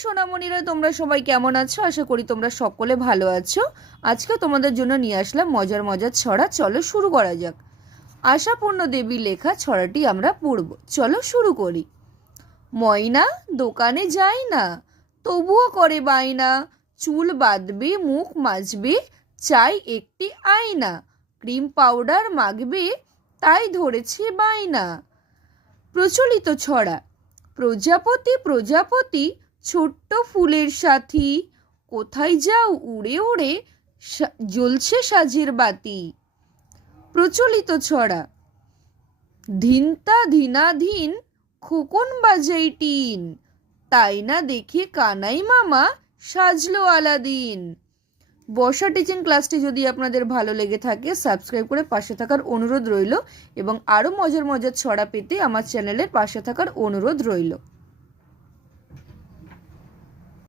সোনামণিরা, তোমরা সবাই কেমন আছো? আশা করি তোমরা সকলে ভালো আছো। আজকে তোমাদের জন্য নিয়ে আসলাম মজার মজার ছড়া। চলো শুরু করা যাক। আশাপূর্ণ দেবী লেখা ছড়াটি আমরা পড়ব। চলো শুরু করি। ময়না দোকানে যায় না, তবুও করে বায়না। চুল বাঁধবে, মুখ মাজবে, চাই একটি আয়না। ক্রিম পাউডার মাখবে, তাই ধরেছে বায়না। প্রচলিত ছড়া। প্রজাপতি প্রজাপতি ছোট্ট ফুলের সাথী, কোথায় যাও উড়ে উড়ে জ্বলছে সাজের বাতি। প্রচলিত ছড়া। ধিনতা ধিনাধীন খোকন বাজাই টিন, তাই না দেখে কানাই মামা সাজলো আলাদিন। বর্ষা টিচিং ক্লাসটি যদি আপনাদের ভালো লেগে থাকে সাবস্ক্রাইব করে পাশে থাকার অনুরোধ রইল এবং আরও মজার মজার ছড়া পেতে আমার চ্যানেলের পাশে থাকার অনুরোধ রইল।